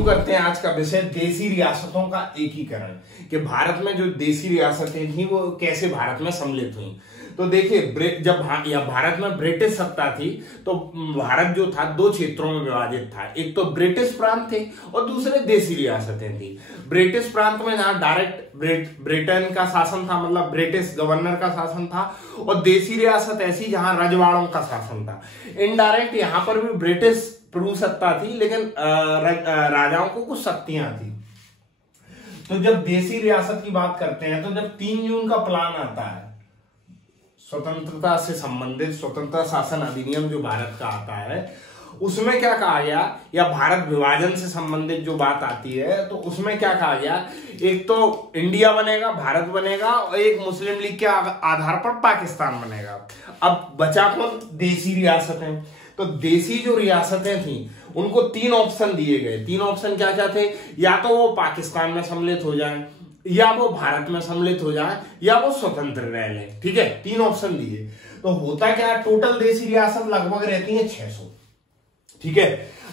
शुरू करते हैं आज का विषय देसी रियासतों का एकीकरण, कि भारत में जो देसी रियासतें थी वो कैसे भारत में सम्मिलित हुई। तो देखिए, जब भारत में ब्रिटिश सत्ता थी तो भारत जो था दो क्षेत्रों में विभाजित था। एक तो ब्रिटिश प्रांत थे और दूसरे देसी रियासतें थी। ब्रिटिश प्रांत में जहां डायरेक्ट ब्रिटेन का शासन था, मतलब ब्रिटिश गवर्नर का शासन था, और देसी रियासत ऐसी जहां रजवाड़ों का शासन था। इनडायरेक्ट यहां पर भी ब्रिटिश प्रभु सत्ता थी, लेकिन राजाओं को कुछ शक्तियां थी। तो जब देसी रियासत की बात करते हैं तो जब 3 जून का प्लान आता है, स्वतंत्रता से संबंधित स्वतंत्रता शासन अधिनियम जो भारत का आता है, उसमें क्या कहा गया, या भारत विभाजन से संबंधित जो बात आती है तो उसमें क्या कहा गया, एक तो इंडिया बनेगा, भारत बनेगा, और एक मुस्लिम लीग के आधार पर पाकिस्तान बनेगा। अब बचा कौन? देसी रियासतें। तो देसी जो रियासतें थी उनको 3 ऑप्शन दिए गए। 3 ऑप्शन क्या क्या थे? या तो वो पाकिस्तान में सम्मिलित हो जाएं, या वो भारत में सम्मिलित हो जाए, या वो स्वतंत्र रह लें। ठीक है, 3 ऑप्शन दिए। तो होता क्या है, टोटल देसी रियासत लगभग रहती है 600। ठीक है,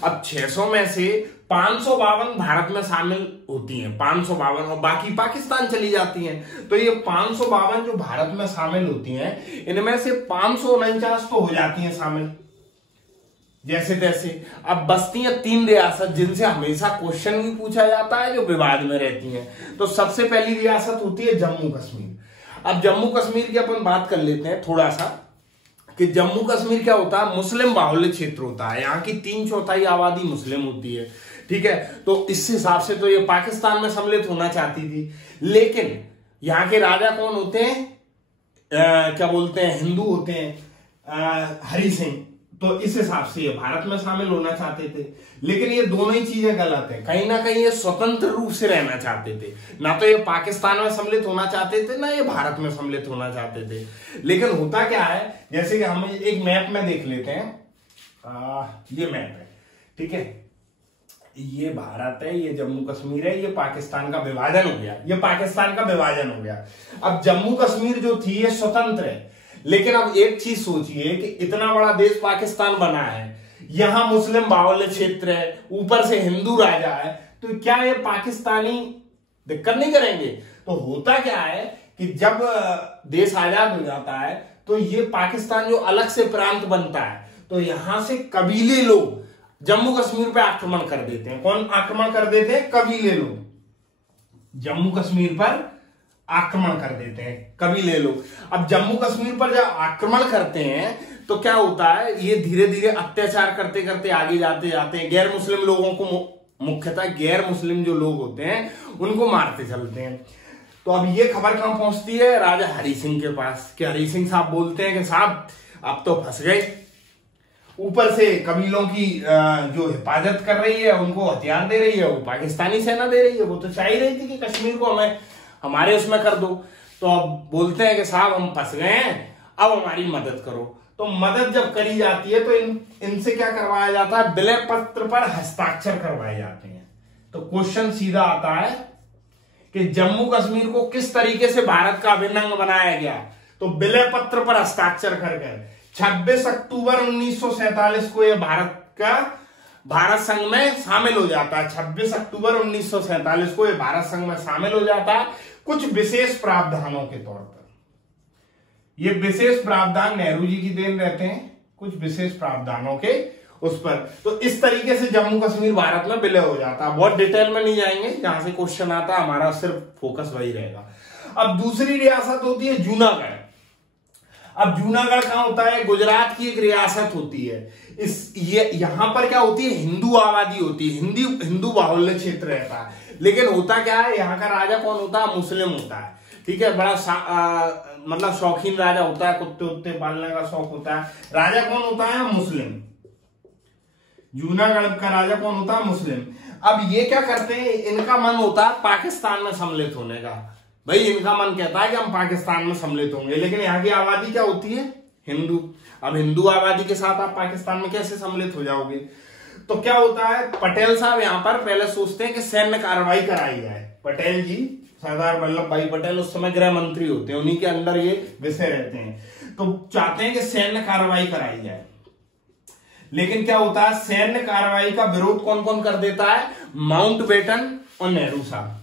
अब 600 में से 552 भारत में शामिल होती हैं, 552, और बाकी पाकिस्तान चली जाती हैं। तो ये 552 जो भारत में शामिल होती हैं, इनमें से 549 तो हो जाती हैं शामिल जैसे तैसे। अब बचती हैं 3 रियासत जिनसे हमेशा क्वेश्चन भी पूछा जाता है, जो विवाद में रहती हैं। तो सबसे पहली रियासत होती है जम्मू कश्मीर। अब जम्मू कश्मीर की अपन बात कर लेते हैं थोड़ा सा, कि जम्मू कश्मीर क्या होता है, मुस्लिम बाहुल्य क्षेत्र होता है। यहाँ की 3/4 आबादी मुस्लिम होती है। ठीक है, तो इस हिसाब से तो ये पाकिस्तान में सम्मिलित होना चाहती थी, लेकिन यहाँ के राजा कौन होते हैं, क्या बोलते हैं, हिंदू होते हैं, हरि सिंह। तो इस हिसाब से ये भारत में शामिल होना चाहते थे। लेकिन ये दोनों ही चीजें गलत है। कहीं ना कहीं ये स्वतंत्र रूप से रहना चाहते थे, ना तो ये पाकिस्तान में सम्मिलित होना चाहते थे, ना ये भारत में सम्मिलित होना चाहते थे। लेकिन होता क्या है, जैसे कि हम एक मैप में देख लेते हैं, ये मैप है। ठीक है, ये भारत है, ये जम्मू कश्मीर है, ये पाकिस्तान का विभाजन हो गया, ये पाकिस्तान का विभाजन हो गया। अब जम्मू कश्मीर जो थी ये स्वतंत्र है, लेकिन अब एक चीज सोचिए कि इतना बड़ा देश पाकिस्तान बना है, यहां मुस्लिम बाहुल्य क्षेत्र है, ऊपर से हिंदू राजा है, तो क्या ये पाकिस्तानी दिक्कत नहीं करेंगे? तो होता क्या है कि जब देश आजाद हो जाता है तो ये पाकिस्तान जो अलग से प्रांत बनता है, तो यहां से कबीले लोग जम्मू कश्मीर पे आक्रमण कर देते हैं। कौन आक्रमण कर देते हैं? कबीले लोग जम्मू कश्मीर पर आक्रमण कर देते हैं, कबीले लोग। अब जम्मू कश्मीर पर जब आक्रमण करते हैं तो क्या होता है, ये धीरे धीरे अत्याचार करते करते आगे जाते जाते हैं, गैर मुस्लिम लोगों को, मुख्यतः गैर मुस्लिम जो लोग होते हैं उनको मारते चलते हैं। तो अब ये खबर कहां पहुंचती है? राजा हरि सिंह के पास, कि हरि सिंह साहब बोलते हैं कि साहब अब तो फंस गए, ऊपर से कबीलों की जो हिफाजत कर रही है, उनको हथियार दे रही है, वो पाकिस्तानी सेना दे रही है। वो तो चाह ही रही थी कि कश्मीर को हमें हमारे उसमें कर दो। तो अब बोलते हैं कि साहब हम फंस गए हैं, अब हमारी मदद करो। तो मदद जब करी जाती है तो इनसे क्या करवाया जाता है? विलय पत्र पर हस्ताक्षर करवाए जाते हैं। तो क्वेश्चन सीधा आता है कि जम्मू कश्मीर को किस तरीके से भारत का अभिन्न अंग बनाया गया? तो विलय पत्र पर हस्ताक्षर कर 26 अक्टूबर 1947 को यह भारत संघ में शामिल हो जाता है। 26 अक्टूबर 1947 को यह भारत संघ में शामिल हो जाता है, कुछ विशेष प्रावधानों के तौर पर। ये विशेष प्रावधान नेहरू जी की देन रहते हैं, कुछ विशेष प्रावधानों के उस पर। तो इस तरीके से जम्मू कश्मीर भारत में विलय हो जाता है। बहुत डिटेल में नहीं जाएंगे, जहां से क्वेश्चन आता है हमारा सिर्फ फोकस वही रहेगा। अब दूसरी रियासत होती है जूनागढ़। अब जूनागढ़ कहां होता है? गुजरात की एक रियासत होती है। यहां पर क्या होती है? हिंदू आबादी होती है, हिंदू बाहुल्य क्षेत्र रहता है। लेकिन होता क्या है, यहाँ का राजा कौन होता है? मुस्लिम होता है। ठीक है, बड़ा मतलब शौकीन राजा होता है, कुत्ते उत्ते पालने का शौक होता है। राजा कौन होता है? मुस्लिम। जूनागढ़ का राजा कौन होता है? मुस्लिम। अब ये क्या करते हैं, इनका मन होता है पाकिस्तान में सम्मिलित होने का। भाई इनका मन कहता है कि हम पाकिस्तान में सम्मिलित होंगे, लेकिन यहाँ की आबादी क्या होती है? हिंदू। अब हिंदू आबादी के साथ आप पाकिस्तान में कैसे सम्मिलित हो जाओगे? तो क्या होता है, पटेल साहब यहाँ पर पहले सोचते हैं कि सैन्य कार्रवाई कराई जाए। पटेल जी, सरदार वल्लभ भाई पटेल उस समय गृह मंत्री होते हैं, उन्हीं के अंदर ये विषय रहते हैं। तो चाहते हैं कि सैन्य कार्रवाई कराई जाए। लेकिन क्या होता है, सैन्य कार्रवाई का विरोध कौन कौन कर देता है, माउंटबेटन और नेहरू साहब।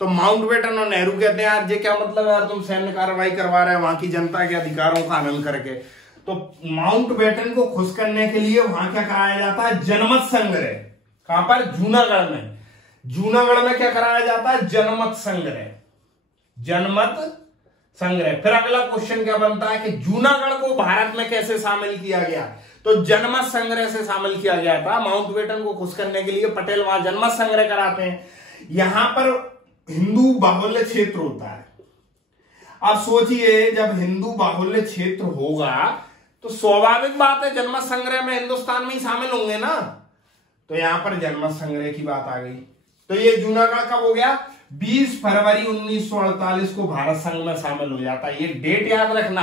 तो माउंटबेटन और नेहरू कहते हैं यार ये क्या मतलब है यार, तुम सैन्य कार्रवाई करवा रहे हो वहां की जनता के अधिकारों का हनन करके। तो माउंटबेटन को खुश करने के लिए वहां क्या कराया जाता है, जनमत संग्रह। कहां पर, जूनागढ़ में। जूनागढ़ में क्या कराया जाता है, जनमत संग्रह, जनमत संग्रह। फिर अगला क्वेश्चन क्या बनता है कि जूनागढ़ को भारत में कैसे शामिल किया गया, तो जनमत संग्रह से शामिल किया गया था। माउंटबेटन को खुश करने के लिए पटेल वहां जनमत संग्रह कराते हैं। यहां पर हिंदू बाहुल्य क्षेत्र होता है। अब सोचिए जब हिंदू बाहुल्य क्षेत्र होगा तो स्वाभाविक बात है जनमत संग्रह में हिंदुस्तान में ही शामिल होंगे ना। तो यहां पर जनमत संग्रह की बात आ गई। तो ये जूनागढ़ कब हो गया, 20 फरवरी 1948 को भारत संघ में शामिल हो जाता है। ये डेट याद रखना,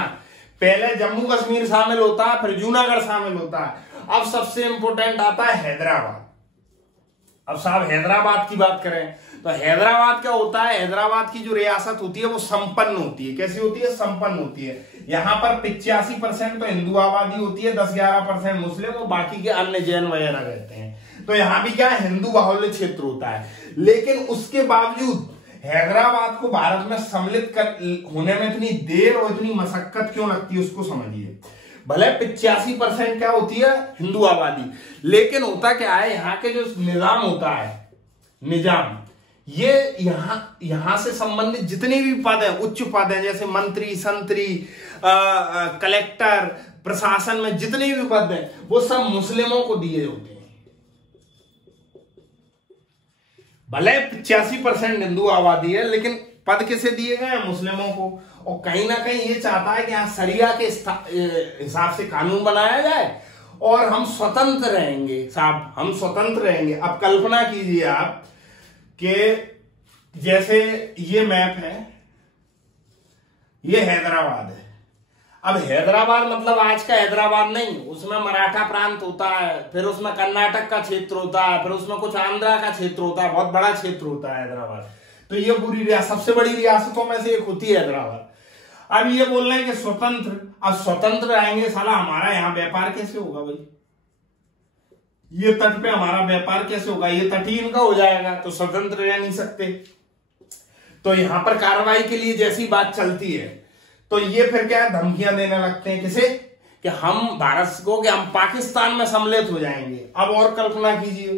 पहले जम्मू कश्मीर शामिल होता है, फिर जूनागढ़ शामिल होता है। अब सबसे इंपोर्टेंट आता है हैदराबाद। अब साहब हैदराबाद की बात करें तो हैदराबाद क्या होता है, हैदराबाद की जो रियासत होती है वो संपन्न होती है। कैसी होती है, संपन्न होती है। यहां पर 85% तो हिंदू आबादी होती है, 10-11% मुस्लिम और बाकी के अन्य जैन वगैरह रहते हैं। तो यहां भी क्या है, हिंदू बाहुल्य क्षेत्र होता है। लेकिन उसके बावजूद हैदराबाद को भारत में सम्मिलित होने में इतनी देर और इतनी मशक्कत क्यों लगती है, उसको समझिए। भले 85% क्या होती है, हिंदू आबादी, लेकिन होता क्या है, यहाँ के जो निजाम होता है, निजाम, ये यहां से संबंधित जितने भी पद है, उच्च पद है, जैसे मंत्री, संतरी, कलेक्टर, प्रशासन में जितने भी पद है, वो सब मुस्लिमों को दिए होते हैं। भले 85% हिंदू आबादी है, लेकिन पद किसे दिए गए हैं, मुस्लिमों को। और कहीं ना कहीं ये चाहता है कि यहाँ शरिया के हिसाब से कानून बनाया जाए और हम स्वतंत्र रहेंगे। साहब हम स्वतंत्र रहेंगे। अब कल्पना कीजिए आप कि जैसे ये मैप है, ये हैदराबाद है। अब हैदराबाद मतलब आज का हैदराबाद नहीं, उसमें मराठा प्रांत होता है, फिर उसमें कर्नाटक का क्षेत्र होता है, फिर उसमें कुछ आंध्रा का क्षेत्र होता है, बहुत बड़ा क्षेत्र होता है हैदराबाद। तो ये पूरी सबसे बड़ी रियासतों में से एक होती है हैदराबाद। अब ये बोल रहे हैं कि स्वतंत्र, अब स्वतंत्र आएंगे, साला हमारा यहाँ व्यापार कैसे होगा भाई, ये तट पे हमारा व्यापार कैसे होगा, ये तट ही इनका हो जाएगा, तो स्वतंत्र रह नहीं सकते। तो यहां पर कार्रवाई के लिए जैसी बात चलती है तो ये फिर क्या धमकियां देने लगते हैं, किसे, कि हम भारत को, कि हम पाकिस्तान में सम्मिलित हो जाएंगे। अब और कल्पना कीजिए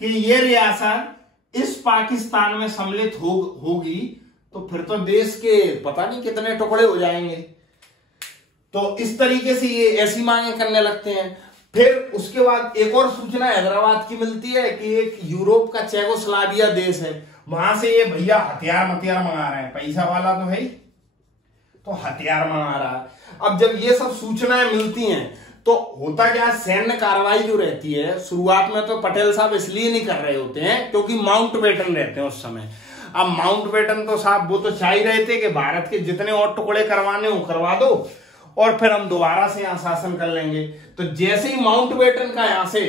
कि ये रियासत इस पाकिस्तान में सम्मिलित होगी तो फिर तो देश के पता नहीं कितने टुकड़े हो जाएंगे। तो इस तरीके से ये ऐसी मांगे करने लगते हैं। फिर उसके बाद एक और सूचना हैदराबाद की मिलती है कि एक यूरोप का चेकोस्लोवाकिया देश है, वहां से ये भैया हथियार मंगा रहे हैं, पैसा वाला तो है, तो हथियार मंगा रहा है। अब जब ये सब सूचनाएं मिलती हैं तो होता क्या, सैन्य कार्रवाई जो रहती है शुरुआत में तो पटेल साहब इसलिए नहीं कर रहे होते हैं क्योंकि माउंटबेटन रहते हैं उस समय। अब माउंटबेटन तो साहब वो तो चाह ही रहे थे कि भारत के जितने और टुकड़े करवाने हो करवा दो और फिर हम दोबारा से यहां शासन कर लेंगे। तो जैसे ही माउंटबेटन का यहां से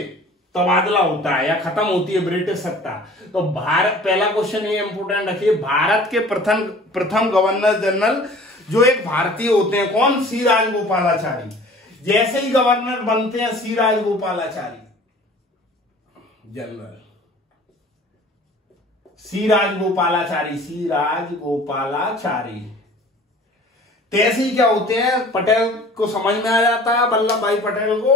तबादला होता है या खत्म होती है ब्रिटिश सत्ता, तो भारत, पहला क्वेश्चन ये इंपोर्टेंट रखिए, भारत के प्रथम गवर्नर जनरल जो एक भारतीय होते हैं, कौन, सी राजगोपालाचारी। जैसे ही गवर्नर बनते हैं सी राजगोपालाचारी जनरल, सी राजगोपालाचारी तैसे ही क्या होते हैं, पटेल को समझ में आ जाता है, वल्लभ भाई पटेल को,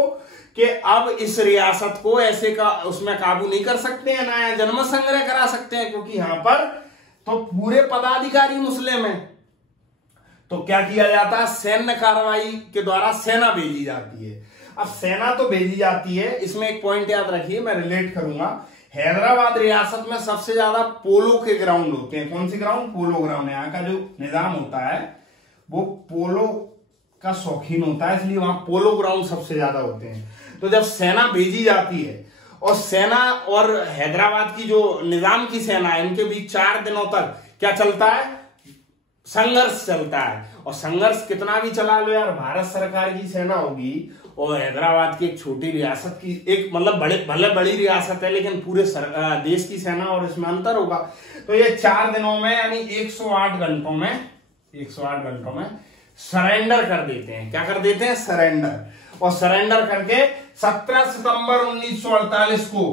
कि अब इस रियासत को ऐसे का उसमें काबू नहीं कर सकते हैं, ना जनमत संग्रह करा सकते हैं, क्योंकि यहां पर तो पूरे पदाधिकारी मुस्लिम हैं। तो क्या किया जाता है, सैन्य कार्रवाई के द्वारा सेना भेजी जाती है। अब सेना तो भेजी जाती है, इसमें एक पॉइंट याद रखिए, मैं रिलेट करूंगा। हैदराबाद रियासत में सबसे ज्यादा पोलो के ग्राउंड होते हैं। कौन सी ग्राउंड, पोलो ग्राउंड। यहाँ का जो निजाम होता है वो पोलो का शौकीन होता है, इसलिए वहां पोलो ग्राउंड सबसे ज्यादा होते हैं। तो जब सेना भेजी जाती है और सेना और हैदराबाद की जो निजाम की सेना है, इनके बीच 4 दिनों तक क्या चलता है, संघर्ष चलता है। और संघर्ष कितना भी चला लो यार, भारत सरकार की सेना होगी और हैदराबाद की एक छोटी रियासत की, एक मतलब भले बड़ी रियासत है लेकिन पूरे देश की सेना, और इसमें अंतर होगा। तो ये 4 दिनों में यानी 108 घंटों में सरेंडर कर देते हैं। क्या कर देते हैं, सरेंडर। और सरेंडर करके 17 सितंबर 1948 को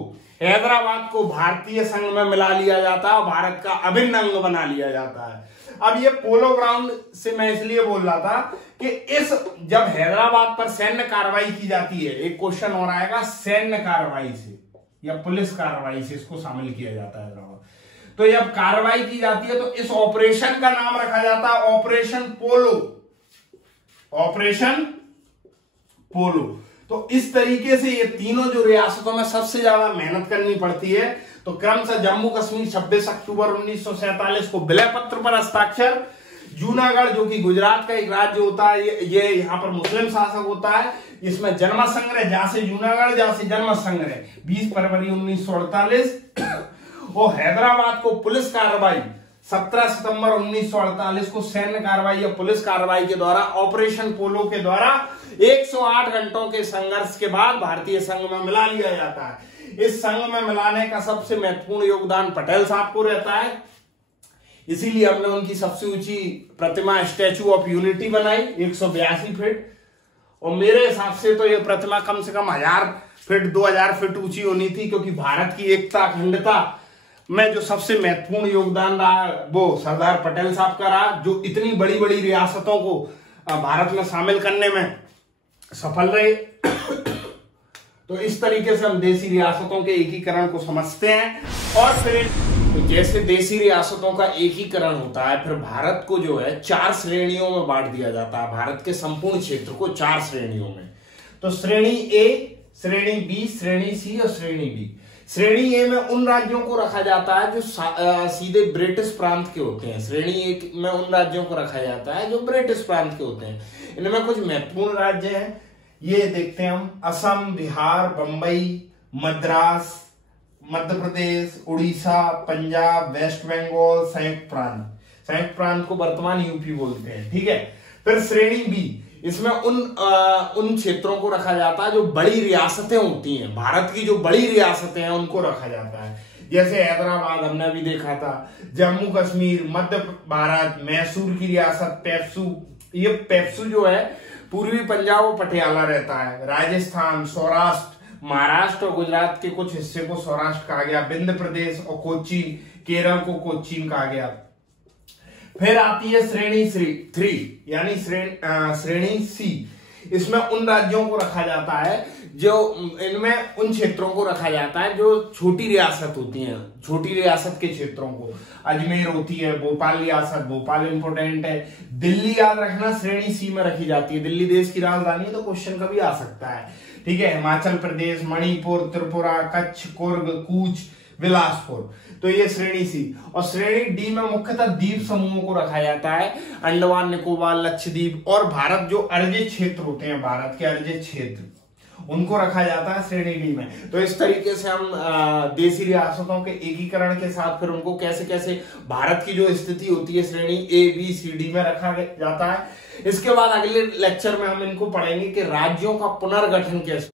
हैदराबाद को भारतीय संघ में मिला लिया जाता है और भारत का अभिन्न अंग बना लिया जाता है। अब ये पोलो ग्राउंड से मैं इसलिए बोल रहा था कि इस जब हैदराबाद पर सैन्य कार्रवाई की जाती है, एक क्वेश्चन और आएगा, सैन्य कार्रवाई से या पुलिस कार्रवाई से इसको शामिल किया जाता है हैदराबाद। तो जब कार्रवाई की जाती है तो इस ऑपरेशन का नाम रखा जाता है ऑपरेशन पोलो। ऑपरेशन पोलो। तो इस तरीके से ये तीनों जो रियासतों में सबसे ज्यादा मेहनत करनी पड़ती है, तो क्रमशः जम्मू कश्मीर 26 अक्टूबर 1947 को विलय पत्र पर हस्ताक्षर, जूनागढ़ जो कि गुजरात का एक राज्य होता है, ये यहाँ पर मुस्लिम शासक होता है, इसमें जन्म संग्रह जहां से जूनागढ़ जहां से जन्म संग्रह 20 फरवरी 1948 और हैदराबाद को पुलिस कार्रवाई 17 सितंबर 1948 को सैन्य कार्रवाई या पुलिस कार्रवाई के द्वारा ऑपरेशन पोलो के द्वारा 108 घंटों के संघर्ष के बाद भारतीय संघ में मिला लिया जाता है। इस संघ में मिलाने का सबसे महत्वपूर्ण योगदान पटेल साहब को रहता है, इसीलिए हमने उनकी सबसे ऊंची प्रतिमा स्टैचू ऑफ यूनिटी बनाई 182 फीट, और मेरे हिसाब से तो ये प्रतिमा कम से कम 1000 फीट 2000 फीट ऊंची होनी थी, क्योंकि भारत की एकता अखंडता में जो सबसे महत्वपूर्ण योगदान रहा वो सरदार पटेल साहब का रहा, जो इतनी बड़ी बड़ी रियासतों को भारत में शामिल करने में सफल रहे। तो इस तरीके से हम देशी रियासतों के एकीकरण को समझते हैं। और फिर तो जैसे देशी रियासतों का एकीकरण होता है, फिर भारत को जो है 4 श्रेणियों में बांट दिया जाता है, भारत के संपूर्ण क्षेत्र को 4 श्रेणियों में। तो श्रेणी ए, श्रेणी बी, श्रेणी सी और श्रेणी डी। श्रेणी ए में उन राज्यों को रखा जाता है जो सीधे ब्रिटिश प्रांत के होते हैं। श्रेणी ए में उन राज्यों को रखा जाता है जो ब्रिटिश प्रांत के होते हैं। इनमें कुछ महत्वपूर्ण राज्य हैं, ये देखते हैं हम, असम, बिहार, बंबई, मद्रास, मध्य प्रदेश, उड़ीसा, पंजाब, वेस्ट बंगाल, संयुक्त प्रांत को वर्तमान यूपी बोलते हैं, ठीक है। फिर श्रेणी बी, इसमें उन क्षेत्रों को रखा जाता है जो बड़ी रियासतें होती हैं, भारत की जो बड़ी रियासतें हैं उनको रखा जाता है। जैसे हैदराबाद हमने अभी देखा था, जम्मू कश्मीर, मध्य भारत, मैसूर की रियासत पेप्सू, ये पेप्सू जो है पूर्वी पंजाब और पटियाला रहता है। राजस्थान, सौराष्ट्र, महाराष्ट्र और गुजरात के कुछ हिस्से को सौराष्ट्र कहा गया। विंध्य प्रदेश और कोचीन, केरल को कोचीन कहा गया। फिर आती है श्रेणी 3 यानी श्रेणी सी। इसमें उन राज्यों को रखा जाता है जो, इनमें उन क्षेत्रों को रखा जाता है जो छोटी रियासत होती हैं, छोटी रियासत के क्षेत्रों को। अजमेर होती है, भोपाल रियासत, भोपाल इंपोर्टेंट है। दिल्ली याद रखना श्रेणी सी में रखी जाती है, दिल्ली देश की राजधानी है, तो क्वेश्चन कभी आ सकता है, ठीक है। हिमाचल प्रदेश, मणिपुर, त्रिपुरा, कच्छ, कुर्ग, कूच, बिलासपुर, तो ये श्रेणी सी। और श्रेणी डी में मुख्यतः द्वीप समूहों को रखा जाता है, अंडमान निकोबार, लक्षद्वीप और भारत जो अर्जित क्षेत्र होते हैं, भारत के अर्जित क्षेत्र, उनको रखा जाता है श्रेणी डी में। तो इस तरीके से हम देशी रियासतों के एकीकरण के साथ फिर उनको कैसे कैसे भारत की जो स्थिति होती है श्रेणी ए, बी, सी, डी में रखा जाता है। इसके बाद अगले लेक्चर में हम इनको पढ़ेंगे कि राज्यों का पुनर्गठन कैसे